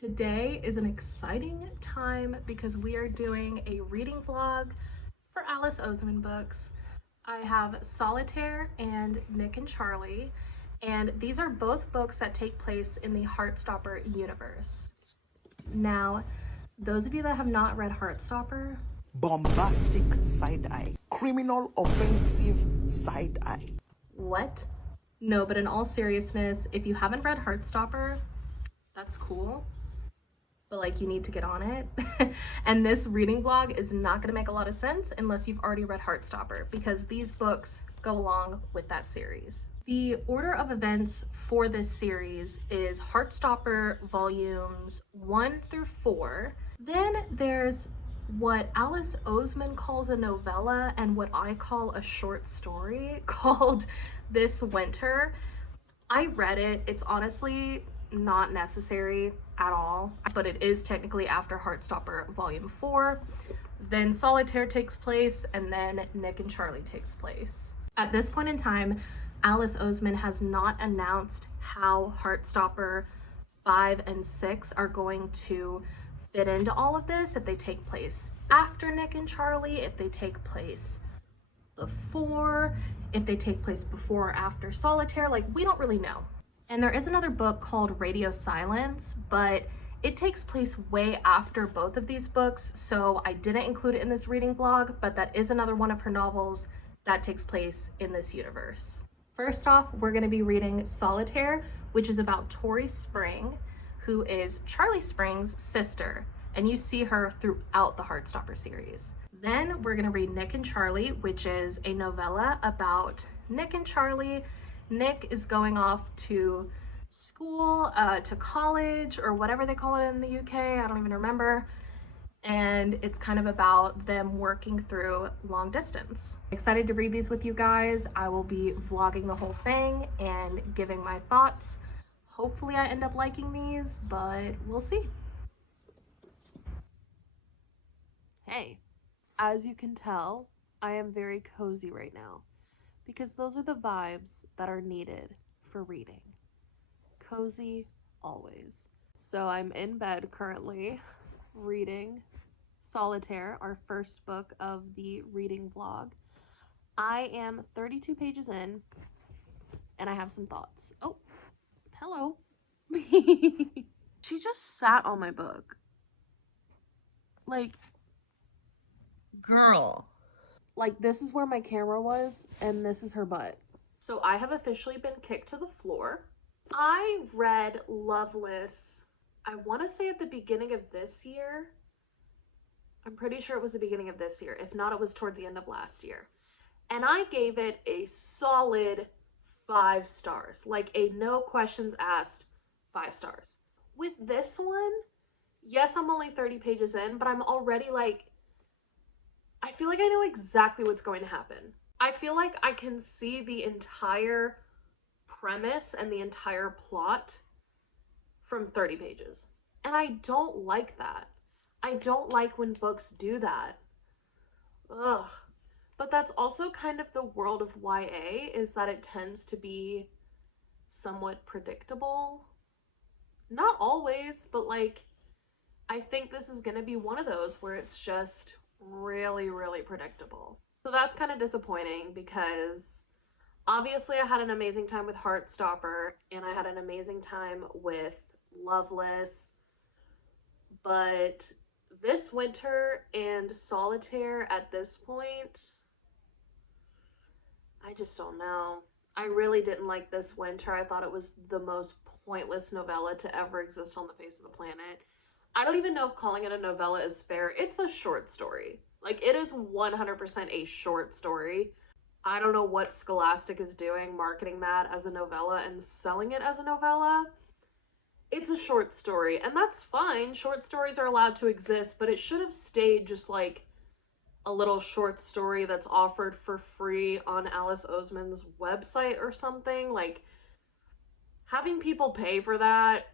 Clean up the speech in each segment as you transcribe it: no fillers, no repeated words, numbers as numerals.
Today is an exciting time because we are doing a reading vlog for Alice Oseman Books. I have Solitaire and Nick and Charlie, and these are both books that take place in the Heartstopper universe. Now, those of you that have not read Heartstopper, bombastic side eye, criminal offensive side eye. what? No, but in all seriousness, if you haven't read Heartstopper, that's cool. But like you need to get on it. And this reading vlog is not going to make a lot of sense unless you've already read Heartstopper, because these books go along with that series. The order of events for this series is Heartstopper volumes 1 through 4. Then there's what Alice Oseman calls a novella and what I call a short story called This Winter. I read it. It's honestly not necessary at all, but it is technically after Heartstopper volume 4. Then Solitaire takes place, and then Nick and Charlie takes place. At this point in time, Alice Oseman has not announced how Heartstopper 5 and 6 are going to fit into all of this, if they take place after Nick and Charlie, if they take place before, if they take place before or after Solitaire. Like, we don't really know. And there is another book called Radio Silence, but it takes place way after both of these books, so I didn't include it in this reading vlog, but that is another one of her novels that takes place in this universe. First off, we're going to be reading Solitaire, which is about Tori Spring, who is Charlie Spring's sister, and you see her throughout the Heartstopper series. Then we're going to read Nick and Charlie, which is a novella about Nick and Charlie. Nick is going off to school, to college, or whatever they call it in the UK, I don't even remember. And it's kind of about them working through long distance. Excited to read these with you guys. I will be vlogging the whole thing and giving my thoughts. Hopefully I end up liking these, but we'll see. Hey, as you can tell, I am very cozy right now, because those are the vibes that are needed for reading. Cozy always. So I'm in bed currently reading Solitaire, our first book of the reading vlog. I am 32 pages in, and I have some thoughts. Oh, hello. She just sat on my book. Like, girl. Like, this is where my camera was, and this is her butt. So I have officially been kicked to the floor. I read Loveless, I want to say at the beginning of this year. I'm pretty sure it was the beginning of this year. If not, it was towards the end of last year. And I gave it a solid 5 stars. Like a no questions asked 5 stars. With this one, yes, I'm only 30 pages in, but I'm already like, I feel like I know exactly what's going to happen. I feel like I can see the entire premise and the entire plot from 30 pages. And I don't like that. I don't like when books do that. Ugh. But that's also kind of the world of YA, is that it tends to be somewhat predictable. Not always, but like, I think this is gonna be one of those where it's just really, really predictable. So that's kind of disappointing, because obviously I had an amazing time with Heartstopper, and I had an amazing time with Loveless, but This Winter and Solitaire at this point, I just don't know. I really didn't like This Winter. I thought it was the most pointless novella to ever exist on the face of the planet. I don't even know if calling it a novella is fair. It's a short story. Like, it is 100% a short story. I don't know what Scholastic is doing, marketing that as a novella and selling it as a novella. It's a short story, and that's fine. Short stories are allowed to exist, but it should have stayed just like a little short story that's offered for free on Alice Oseman's website or something. Like, having people pay for that,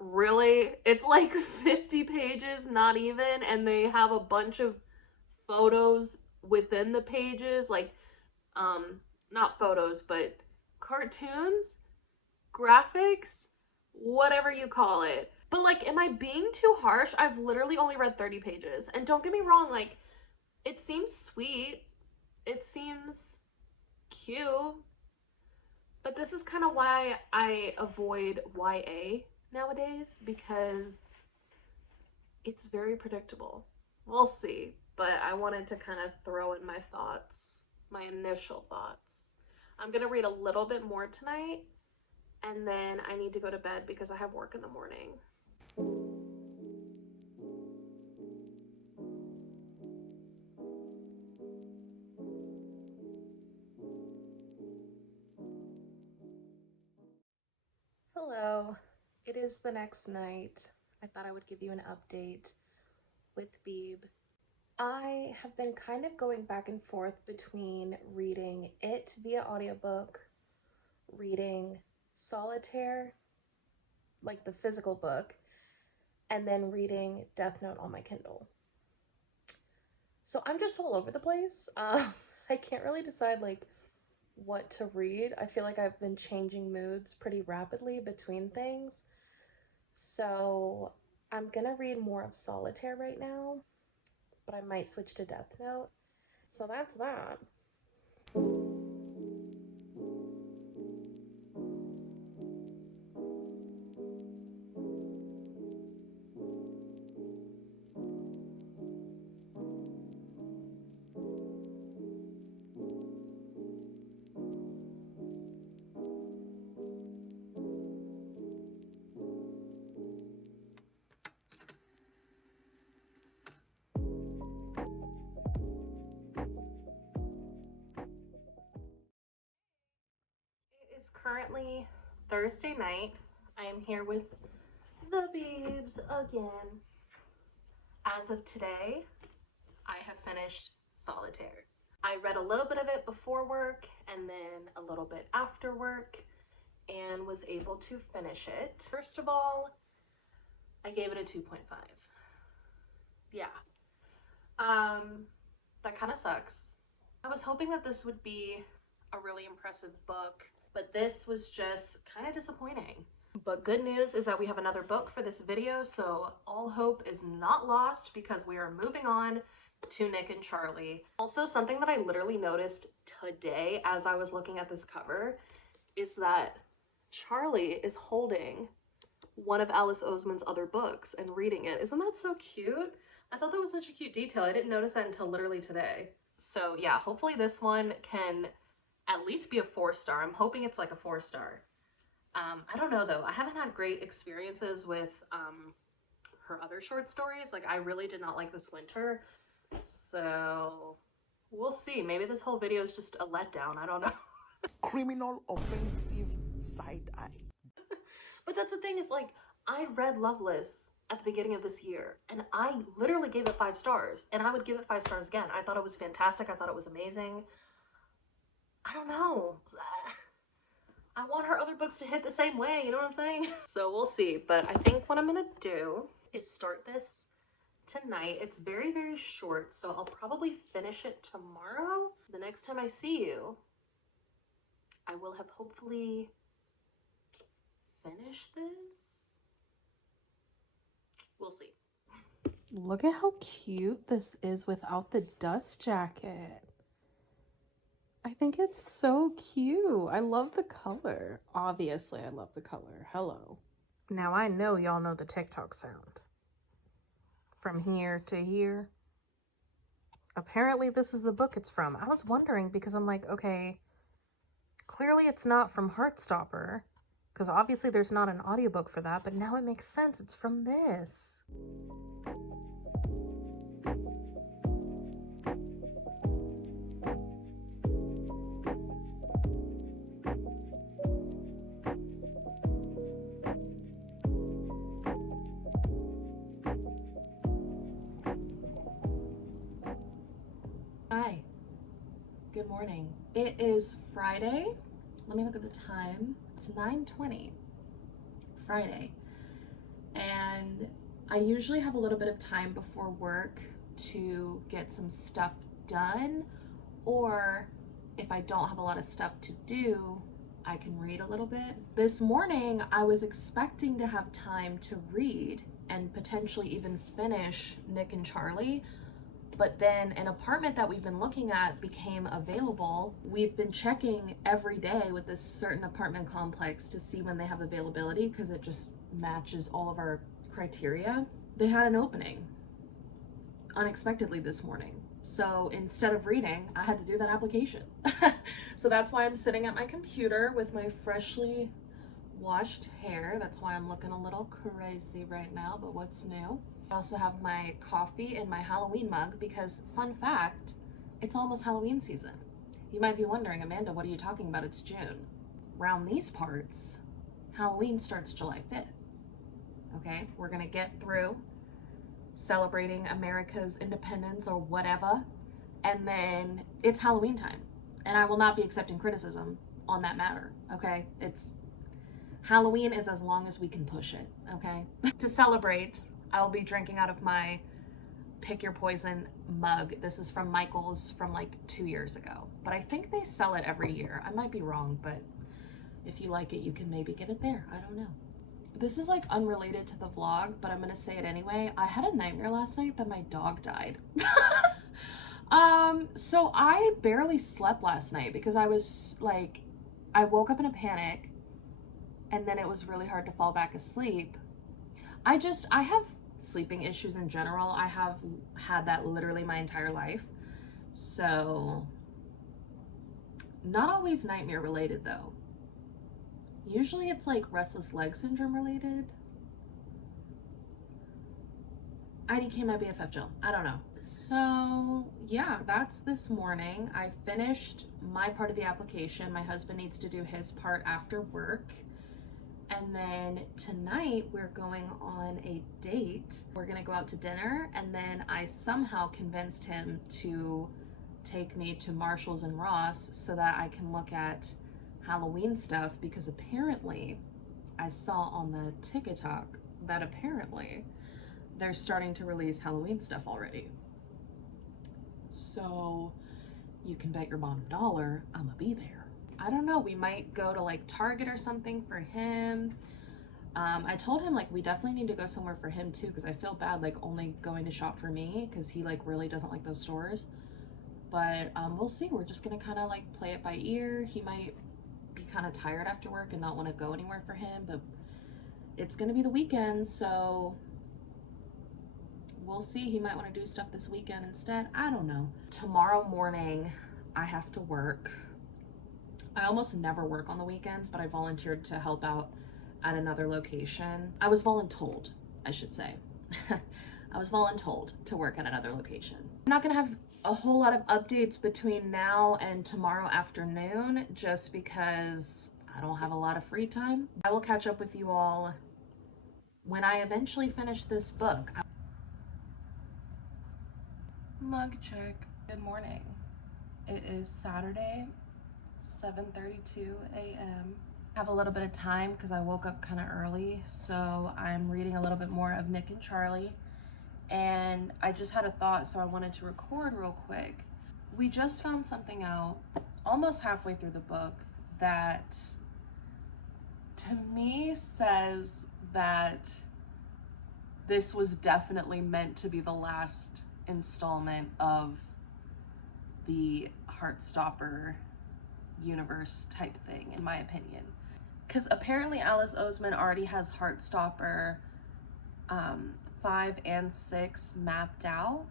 really? It's like 50 pages, not even, and they have a bunch of photos within the pages, like, not photos, but cartoons, graphics, whatever you call it. But like, am I being too harsh? I've literally only read 30 pages. And don't get me wrong, like, it seems sweet. It seems cute. But this is kind of why I avoid YA nowadays, because it's very predictable. We'll see. But I wanted to kind of throw in my thoughts, my initial thoughts. I'm going to read a little bit more tonight, and then I need to go to bed because I have work in the morning. Hello, it is the next night. I thought I would give you an update with Beeb. I have been kind of going back and forth between reading it via audiobook, reading Solitaire, like the physical book, and then reading Death Note on my Kindle. So I'm just all over the place. I can't really decide like what to read. I feel like I've been changing moods pretty rapidly between things. So I'm gonna read more of Solitaire right now, but I might switch to Death Note. So that's that. It is currently Thursday night. I am here with the Beebs again. As of today, I have finished Solitaire. I read a little bit of it before work and then a little bit after work and was able to finish it. First of all, I gave it a 2.5. Yeah. That kind of sucks. I was hoping that this would be a really impressive book, but this was just kind of disappointing. But good news is that we have another book for this video, so all hope is not lost because we are moving on to Nick and Charlie. Also, something that I literally noticed today as I was looking at this cover is that Charlie is holding one of Alice Oseman's other books and reading it. Isn't that so cute? I thought that was such a cute detail. I didn't notice that until literally today. So yeah, hopefully this one can at least be a 4-star. I'm hoping it's like a 4-star. I don't know though. I haven't had great experiences with her other short stories. Like I really did not like This Winter. So we'll see. Maybe this whole video is just a letdown. I don't know. Criminal offensive side eye. But that's the thing is like, I read Loveless at the beginning of this year and I literally gave it 5 stars and I would give it 5 stars again. I thought it was fantastic. I thought it was amazing. I don't know. I want her other books to hit the same way, you know what I'm saying? So we'll see, but I think what I'm gonna do is start this tonight. It's very, very short, so I'll probably finish it tomorrow. The next time I see you, I will have hopefully finished this. We'll see. Look at how cute this is without the dust jacket. I think it's so cute. I love the color. Obviously, I love the color. Hello. Now I know y'all know the TikTok sound. From here to here. Apparently this is the book it's from. I was wondering because I'm like, okay, clearly it's not from Heartstopper because obviously there's not an audiobook for that, but now it makes sense. It's from this. Hi. Good morning. It is Friday. Let me look at the time. It's 9:20. Friday. And I usually have a little bit of time before work to get some stuff done, or if I don't have a lot of stuff to do, I can read a little bit. This morning, I was expecting to have time to read and potentially even finish Nick and Charlie, but then an apartment that we've been looking at became available. We've been checking every day with this certain apartment complex to see when they have availability because it just matches all of our criteria. They had an opening unexpectedly this morning. So instead of reading, I had to do that application. So that's why I'm sitting at my computer with my freshly washed hair. That's why I'm looking a little crazy right now, but what's new? I also have my coffee in my Halloween mug because, fun fact, it's almost Halloween season. You might be wondering, Amanda, what are you talking about? It's June. Around these parts, Halloween starts July 5th. Okay, we're gonna get through celebrating America's independence or whatever, and then it's Halloween time. And I will not be accepting criticism on that matter, okay? It's Halloween is as long as we can push it, okay? To celebrate, I'll be drinking out of my Pick Your Poison mug. This is from Michael's from like 2 years ago, but I think they sell it every year. I might be wrong, but if you like it, you can maybe get it there. I don't know. This is like unrelated to the vlog, but I'm gonna say it anyway. I had a nightmare last night that my dog died. So I barely slept last night because I was like, I woke up in a panic and then it was really hard to fall back asleep. I have sleeping issues in general. I have had that literally my entire life. So not always nightmare related though. Usually it's like restless leg syndrome related. IDK my BFF Jill. I don't know. So yeah, that's this morning. I finished my part of the application. My husband needs to do his part after work. And then tonight we're going on a date. We're gonna go out to dinner, and then I somehow convinced him to take me to Marshall's and Ross so that I can look at Halloween stuff, because apparently I saw on the TikTok that apparently they're starting to release Halloween stuff already. So you can bet your bottom dollar I'm gonna be there. I don't know, we might go to like Target or something for him. I told him like we definitely need to go somewhere for him too, because I feel bad like only going to shop for me because he like really doesn't like those stores. But we'll see. We're just gonna kind of like play it by ear. He might be kind of tired after work and not want to go anywhere for him, but it's gonna be the weekend, so we'll see. He might want to do stuff this weekend instead. I don't know. Tomorrow morning I have to work. I almost never work on the weekends, but I volunteered to help out at another location. I was voluntold, I should say. I was voluntold to work at another location. I'm not gonna have a whole lot of updates between now and tomorrow afternoon, just because I don't have a lot of free time. I will catch up with you all when I eventually finish this book. Mug check. Good morning. It is Saturday, 7:32 a.m. I have a little bit of time because I woke up kind of early, so I'm reading a little bit more of Nick and Charlie, and I just had a thought, so I wanted to record real quick. We just found something out almost halfway through the book that to me says that this was definitely meant to be the last installment of the Heartstopper universe type thing, in my opinion. Because apparently Alice Oseman already has Heartstopper 5 and 6 mapped out.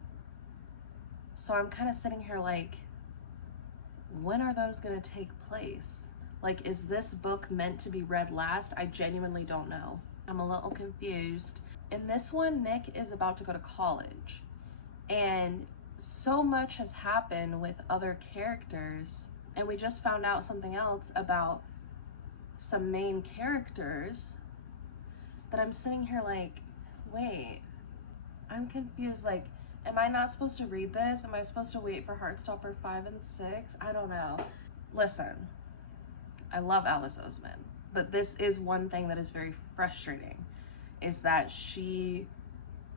So I'm kind of sitting here like, when are those going to take place? Like, is this book meant to be read last? I genuinely don't know. I'm a little confused. In this one, Nick is about to go to college, and so much has happened with other characters, and we just found out something else about some main characters that I'm sitting here like, wait, I'm confused. Like, am I not supposed to read this? Am I supposed to wait for Heartstopper 5 and 6? I don't know. Listen, I love Alice Oseman, but this is one thing that is very frustrating, is that she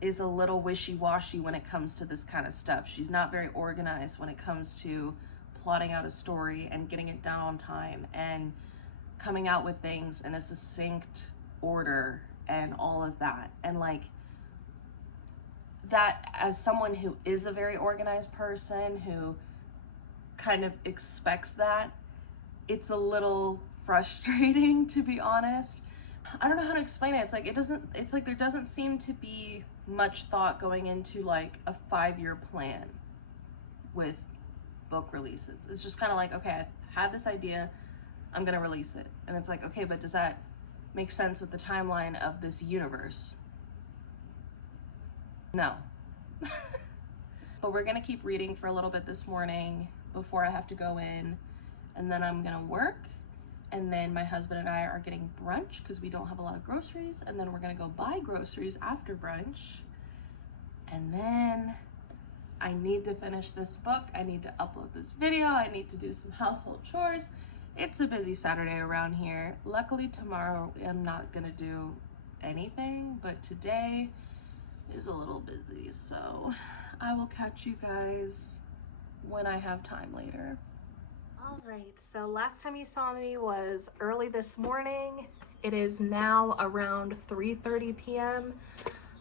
is a little wishy-washy when it comes to this kind of stuff. She's not very organized when it comes to plotting out a story and getting it done on time. And coming out with things in a succinct order and all of that. And like that, as someone who is a very organized person who kind of expects that, it's a little frustrating, to be honest. I don't know how to explain it. It's like there doesn't seem to be much thought going into like a 5-year plan with book releases. It's just kind of like, okay, I had this idea, I'm gonna release it. And it's like, okay, but does that make sense with the timeline of this universe? No. But we're gonna keep reading for a little bit this morning before I have to go in, and then I'm gonna work, and then my husband and I are getting brunch because we don't have a lot of groceries, and then we're gonna go buy groceries after brunch, and then I need to finish this book, I need to upload this video, I need to do some household chores. It's a busy Saturday around here. Luckily tomorrow I'm not gonna do anything, but today is a little busy, so I will catch you guys when I have time later. All right, so last time you saw me was early this morning. It is now around 3:30 p.m.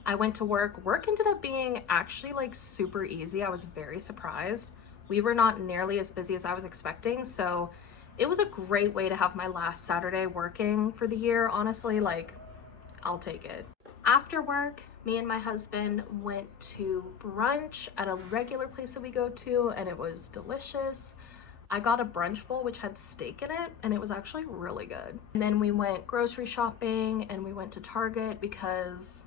I went to work. Work ended up being actually like super easy. I was very surprised. We were not nearly as busy as I was expecting, so it was a great way to have my last Saturday working for the year. Honestly, like, I'll take it. After work, me and my husband went to brunch at a regular place that we go to, and it was delicious. I got a brunch bowl which had steak in it, and it was actually really good. And then we went grocery shopping, and we went to Target because,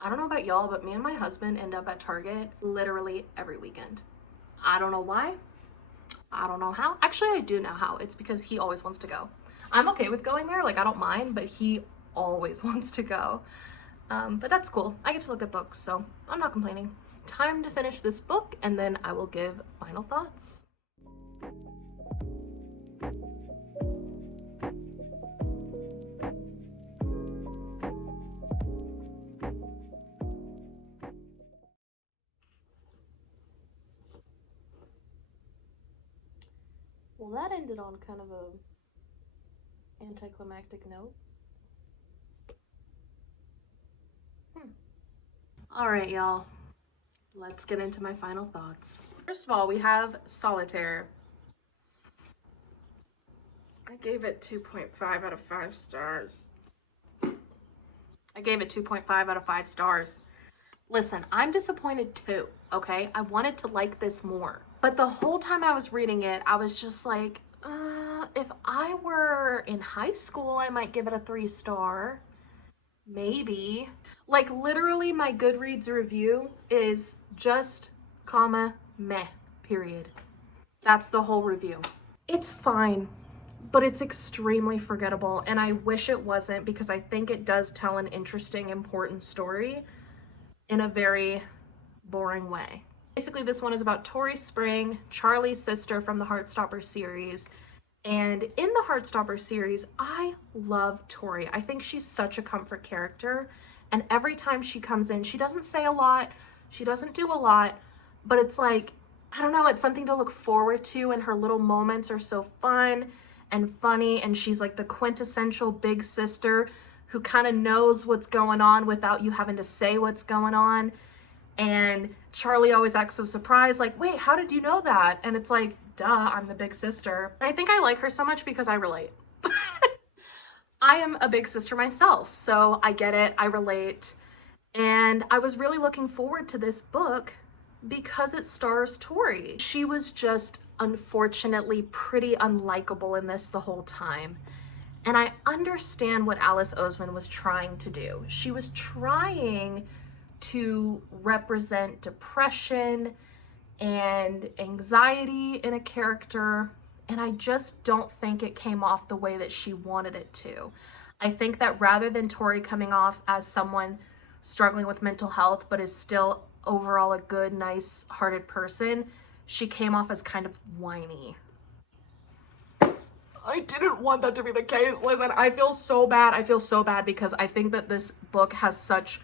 I don't know about y'all, but me and my husband end up at Target literally every weekend. I don't know why. I don't know how. Actually, I do know how. It's because he always wants to go. I'm okay with going there, like I don't mind, but he always wants to go. But that's cool. I get to look at books, so I'm not complaining. Time to finish this book, and then I will give final thoughts. Well, that ended on kind of a anticlimactic note. All right, y'all, let's get into my final thoughts. First of all, we have Solitaire. I gave it 2.5 out of 5 stars. I gave it 2.5 out of 5 stars. Listen, I'm disappointed too, okay? I wanted to like this more. But the whole time I was reading it, I was just like, if I were in high school, I might give it a 3-star. Maybe. Like literally my Goodreads review is just, meh, period. That's the whole review. It's fine, but it's extremely forgettable, and I wish it wasn't, because I think it does tell an interesting, important story in a very boring way. Basically, this one is about Tori Spring, Charlie's sister from the Heartstopper series. And in the Heartstopper series, I love Tori. I think she's such a comfort character. And every time she comes in, she doesn't say a lot, she doesn't do a lot, but it's like, I don't know, it's something to look forward to, and her little moments are so fun and funny, and she's like the quintessential big sister who kind of knows what's going on without you having to say what's going on. And Charlie always acts so surprised, like, wait, how did you know that? And it's like, duh, I'm the big sister. I think I like her so much because I relate. I am a big sister myself, so I get it, I relate. And I was really looking forward to this book because it stars Tori. She was just unfortunately pretty unlikable in this the whole time. And I understand what Alice Oseman was trying to do. She was trying to represent depression and anxiety in a character, and I just don't think it came off the way that she wanted it to. I think that rather than Tori coming off as someone struggling with mental health but is still overall a good, nice-hearted person, she came off as kind of whiny. I didn't want that to be the case. Listen, I feel so bad. I feel so bad because I think that this book has such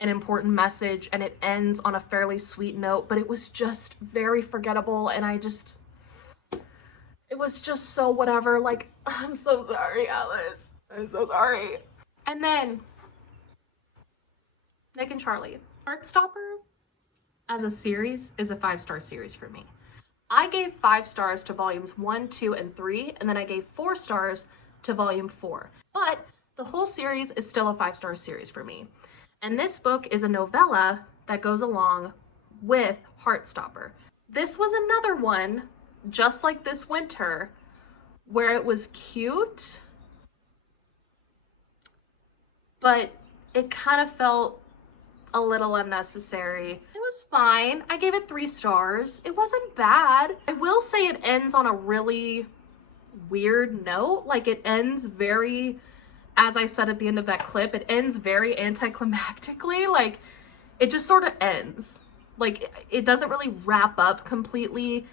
an important message, and it ends on a fairly sweet note, but it was just very forgettable, and It was just so whatever. Like, I'm so sorry, Alice. I'm so sorry. And then Nick and Charlie. Heartstopper as a series is a 5-star series for me. I gave 5 stars to volumes 1, 2, and 3, and then I gave 4 stars to volume 4. But the whole series is still a 5-star series for me. And this book is a novella that goes along with Heartstopper. This was another one, just like this winter, where it was cute, but it kind of felt a little unnecessary. It was fine. I gave it 3 stars. It wasn't bad. I will say it ends on a really weird note. Like, it ends very, as I said at the end of that clip, it ends very anticlimactically. Like, it just sort of ends. Like, it doesn't really wrap up completely.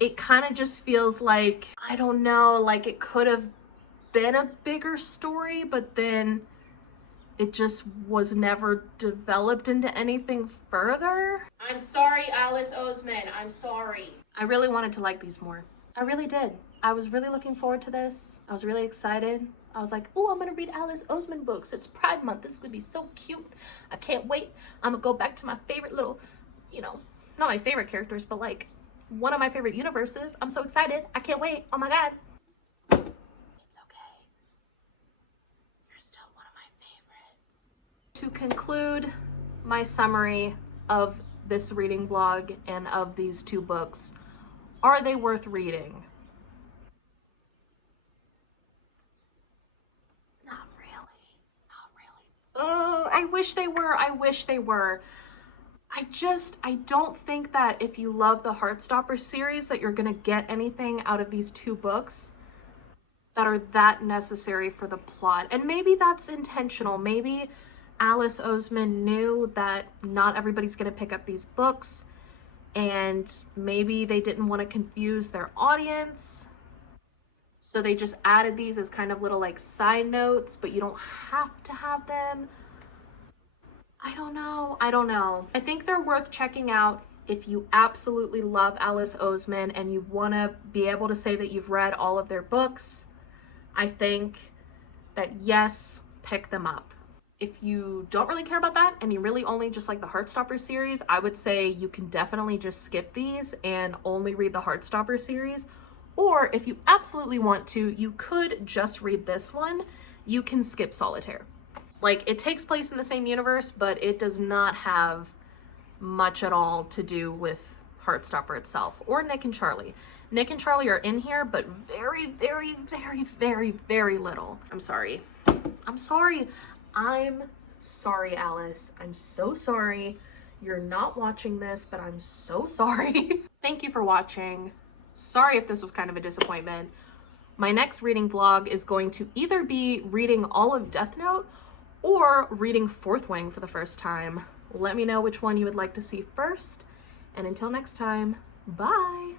It kind of just feels like, I don't know, like it could have been a bigger story, but then it just was never developed into anything further. I'm sorry, Alice Oseman. I'm sorry. I really wanted to like these more. I really did. I was really looking forward to this. I was really excited. I was like, oh, I'm gonna read Alice Oseman books. It's Pride Month. This is gonna be so cute. I can't wait. I'm gonna go back to my favorite little, you know, not my favorite characters, but like one of my favorite universes. I'm so excited. I can't wait. Oh my God. It's okay. You're still one of my favorites. To conclude my summary of this reading blog and of these 2 books, are they worth reading? Not really. Not really. Oh, I wish they were. I wish they were. I don't think that if you love the Heartstopper series that you're gonna get anything out of these 2 books that are that necessary for the plot. And maybe that's intentional. Maybe Alice Oseman knew that not everybody's gonna pick up these books, and maybe they didn't want to confuse their audience. So they just added these as kind of little like side notes, but you don't have to have them. I don't know. I think they're worth checking out if you absolutely love Alice Oseman and you want to be able to say that you've read all of their books. I think that yes, pick them up. If you don't really care about that and you really only just like the Heartstopper series, I would say you can definitely just skip these and only read the Heartstopper series. Or if you absolutely want to, you could just read this one. You can skip Solitaire. Like, it takes place in the same universe, but it does not have much at all to do with Heartstopper itself, or Nick and Charlie. Nick and Charlie are in here, but very, very, very, very, very little. I'm sorry. I'm sorry. I'm sorry, Alice. I'm so sorry. You're not watching this, but I'm so sorry. Thank you for watching. Sorry if this was kind of a disappointment. My next reading vlog is going to either be reading all of Death Note or reading Fourth Wing for the first time. Let me know which one you would like to see first. And until next time, bye!